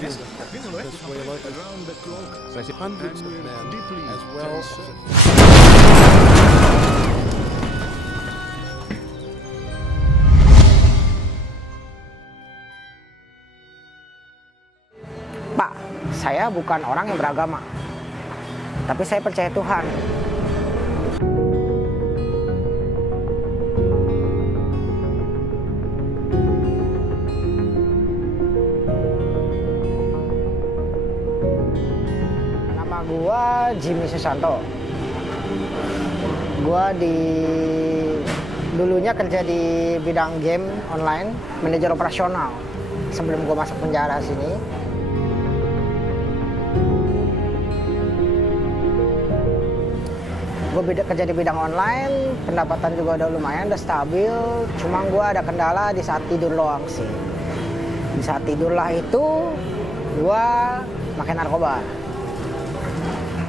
this way a lot of hundreds of men as well. Pak, saya bukan orang yang beragama, tapi saya percaya Tuhan. Nama gua Jimmy Susanto. Gua dulunya kerja di bidang game online, manajer operasional sebelum gua masuk penjara sini. Gue kerja di bidang online, pendapatan juga udah lumayan, udah stabil. Cuma gue ada kendala di saat tidur doang sih. Di saat tidur lah itu, gue pakai narkoba.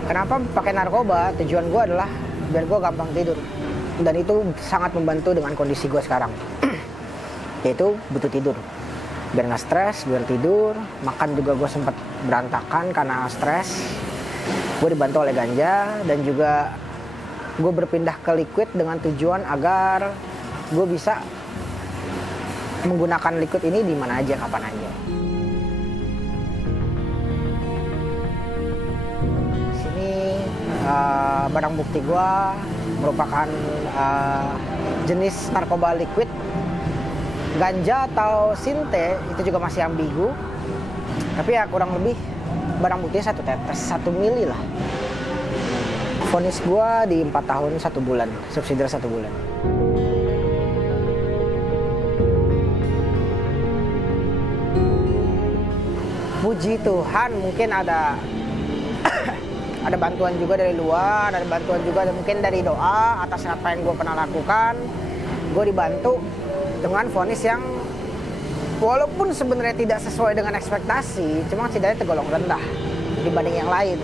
Kenapa pakai narkoba? Tujuan gue adalah biar gue gampang tidur. Dan itu sangat membantu dengan kondisi gue sekarang. Yaitu butuh tidur. Biar nggak stres, biar tidur. Makan juga gue sempat berantakan karena stres. Gue dibantu oleh ganja dan juga gue berpindah ke liquid dengan tujuan agar gue bisa menggunakan liquid ini di mana aja, kapan aja. Sini barang bukti gue merupakan jenis narkoba liquid, ganja atau sinte, itu juga masih ambigu. Tapi ya kurang lebih barang buktinya 1 tetes, 1 mili lah. Vonis gue di 4 tahun 1 bulan, subsidiar 1 bulan. Puji Tuhan, mungkin ada ada bantuan juga dari luar, ada bantuan juga mungkin dari doa atas apa yang gue pernah lakukan. Gue dibantu dengan vonis yang walaupun sebenarnya tidak sesuai dengan ekspektasi, cuma setidaknya tergolong rendah dibanding yang lain.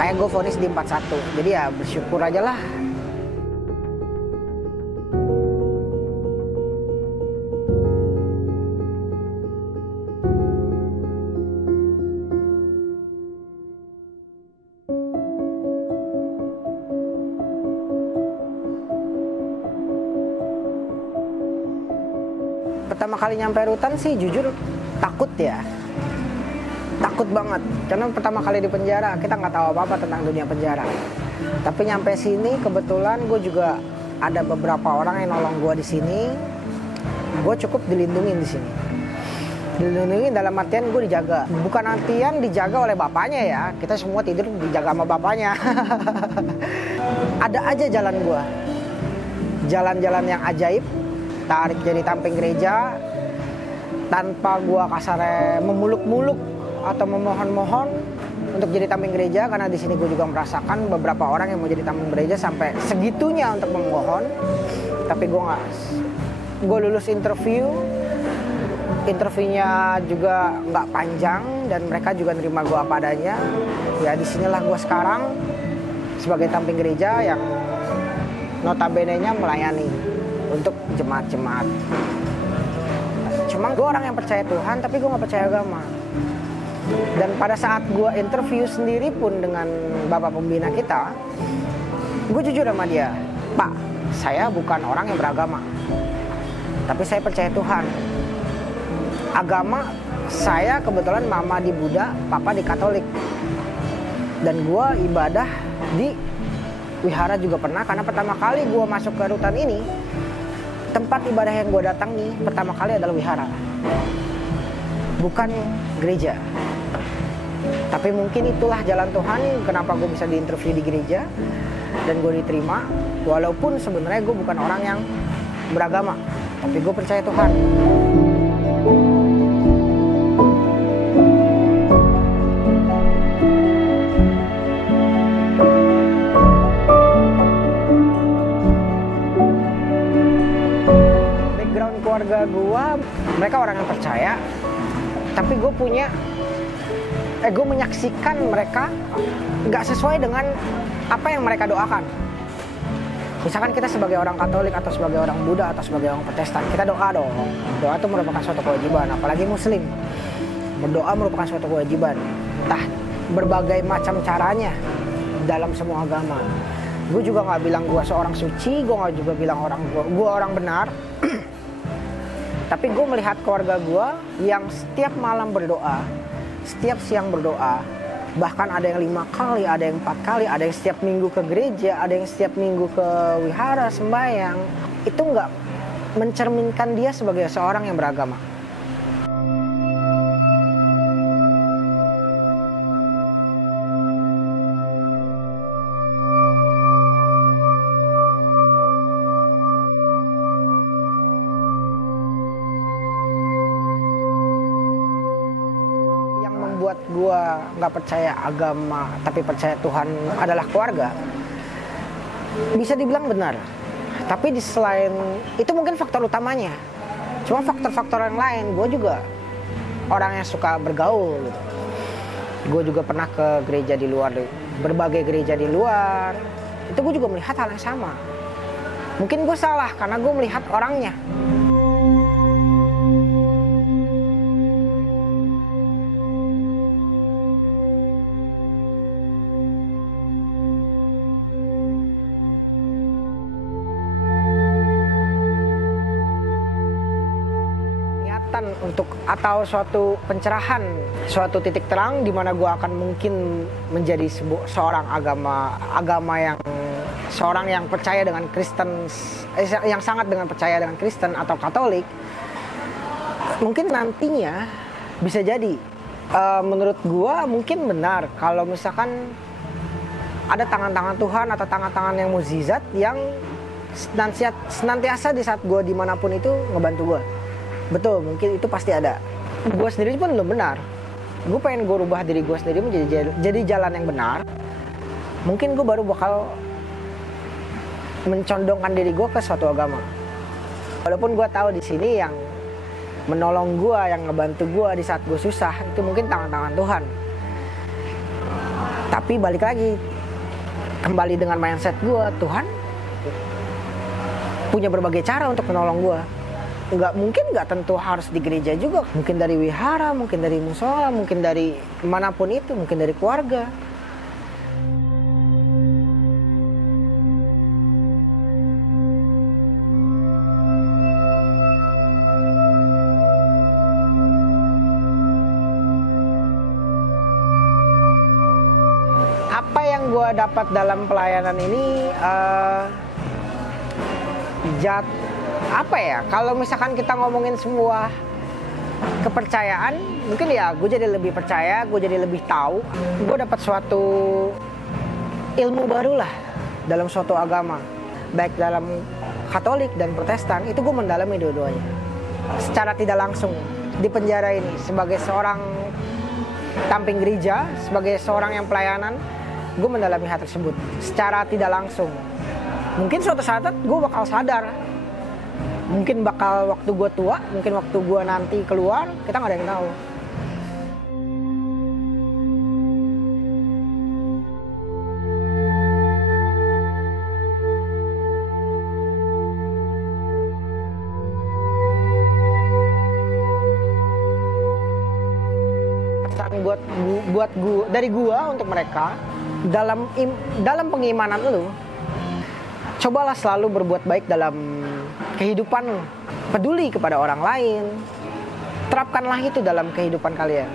Kayak gue vonis di 41, jadi ya bersyukur aja lah. Pertama kali nyampe rutan sih jujur takut ya. Takut banget, karena pertama kali di penjara kita nggak tahu apa-apa tentang dunia penjara. Tapi nyampe sini kebetulan gue juga ada beberapa orang yang nolong gue di sini. Gue cukup dilindungi di sini. Dilindungi dalam artian gue dijaga. Bukan artian dijaga oleh bapaknya ya. Kita semua tidur dijaga sama bapaknya. Ada aja jalan gue. Jalan-jalan yang ajaib. Tarik jadi tamping gereja. Tanpa gue kasarnya memuluk-muluk atau memohon-mohon untuk jadi tamping gereja, karena di sini gue juga merasakan beberapa orang yang mau jadi tamping gereja sampai segitunya untuk memohon. Tapi gue nggak. Gue lulus interviewnya juga nggak panjang dan mereka juga nerima gue apa adanya. Ya disinilah gue sekarang sebagai tamping gereja yang notabene-nya melayani untuk jemaat-jemaat. Cuma gue orang yang percaya Tuhan, tapi gue nggak percaya agama. Dan pada saat gue interview sendiri pun dengan bapak pembina kita, gue jujur sama dia, Pak, saya bukan orang yang beragama, tapi saya percaya Tuhan. Agama saya kebetulan mama di Buddha, papa di Katolik. Dan gue ibadah di wihara juga pernah, karena pertama kali gue masuk ke rutan ini, tempat ibadah yang gue datangi pertama kali adalah wihara, bukan gereja. Tapi mungkin itulah jalan Tuhan kenapa gue bisa diinterview di gereja dan gue diterima. Walaupun sebenarnya gue bukan orang yang beragama, tapi gue percaya Tuhan. Background keluarga gue, mereka orang yang percaya, tapi gue gue menyaksikan mereka nggak sesuai dengan apa yang mereka doakan. Misalkan kita sebagai orang Katolik atau sebagai orang Buddha atau sebagai orang Protestan, kita doa dong. Doa itu merupakan suatu kewajiban, apalagi Muslim. Berdoa merupakan suatu kewajiban. Entah berbagai macam caranya dalam semua agama. Gue juga nggak bilang gue seorang suci, gue nggak juga bilang gue orang benar. Tapi gue melihat keluarga gue yang setiap malam berdoa, setiap siang berdoa, bahkan ada yang 5 kali, ada yang 4 kali, ada yang setiap minggu ke gereja, ada yang setiap minggu ke wihara sembahyang. Itu nggak mencerminkan dia sebagai seorang yang beragama. Buat gue nggak percaya agama tapi percaya Tuhan adalah keluarga, bisa dibilang benar. Tapi di selain itu mungkin faktor utamanya. Cuma faktor-faktor yang lain, gue juga orang yang suka bergaul gitu. Gue juga pernah ke gereja di luar, berbagai gereja di luar. Itu gue juga melihat hal yang sama. Mungkin gue salah karena gue melihat orangnya. Untuk atau suatu pencerahan, suatu titik terang di mana gue akan mungkin menjadi seorang yang percaya dengan Kristen, yang sangat dengan percaya dengan Kristen atau Katolik. Mungkin nantinya bisa jadi menurut gue mungkin benar kalau misalkan ada tangan-tangan Tuhan atau tangan-tangan yang mukjizat yang senantiasa di saat gue dimanapun itu ngebantu gue. Betul, mungkin itu pasti ada. Gue sendiri pun belum benar. Gue pengen gue rubah diri gue sendiri menjadi jalan yang benar. Mungkin gue baru bakal mencondongkan diri gue ke suatu agama. Walaupun gue tahu di sini yang menolong gue, yang ngebantu gue di saat gue susah, itu mungkin tangan-tangan Tuhan. Tapi balik lagi, kembali dengan mindset gue, Tuhan punya berbagai cara untuk menolong gue. Nggak tentu harus di gereja juga, mungkin dari wihara, mungkin dari musola, mungkin dari manapun itu, mungkin dari keluarga. Apa yang gue dapat dalam pelayanan ini kalau misalkan kita ngomongin semua kepercayaan, mungkin ya gue jadi lebih percaya, gue jadi lebih tahu, gue dapat suatu ilmu baru lah dalam suatu agama, baik dalam Katolik dan Protestan. Itu gue mendalami dua-duanya secara tidak langsung di penjara ini sebagai seorang tamping gereja, sebagai seorang yang pelayanan. Gue mendalami hal tersebut secara tidak langsung. Mungkin suatu saat gue bakal sadar, mungkin bakal waktu gue tua, mungkin waktu gue nanti keluar, kita nggak ada yang tahu. Pesan buat gue dari gue untuk mereka dalam pengimanan lu, cobalah selalu berbuat baik dalam kehidupan lu. Peduli kepada orang lain. Terapkanlah itu dalam kehidupan kalian.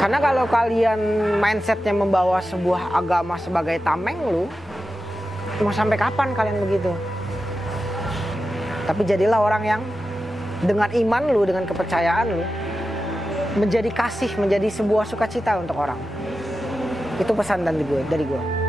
Karena kalau kalian mindsetnya membawa sebuah agama sebagai tameng lu, mau sampai kapan kalian begitu? Tapi jadilah orang yang dengan iman lu, dengan kepercayaan lu, menjadi kasih, menjadi sebuah sukacita untuk orang. Itu pesan dari gue.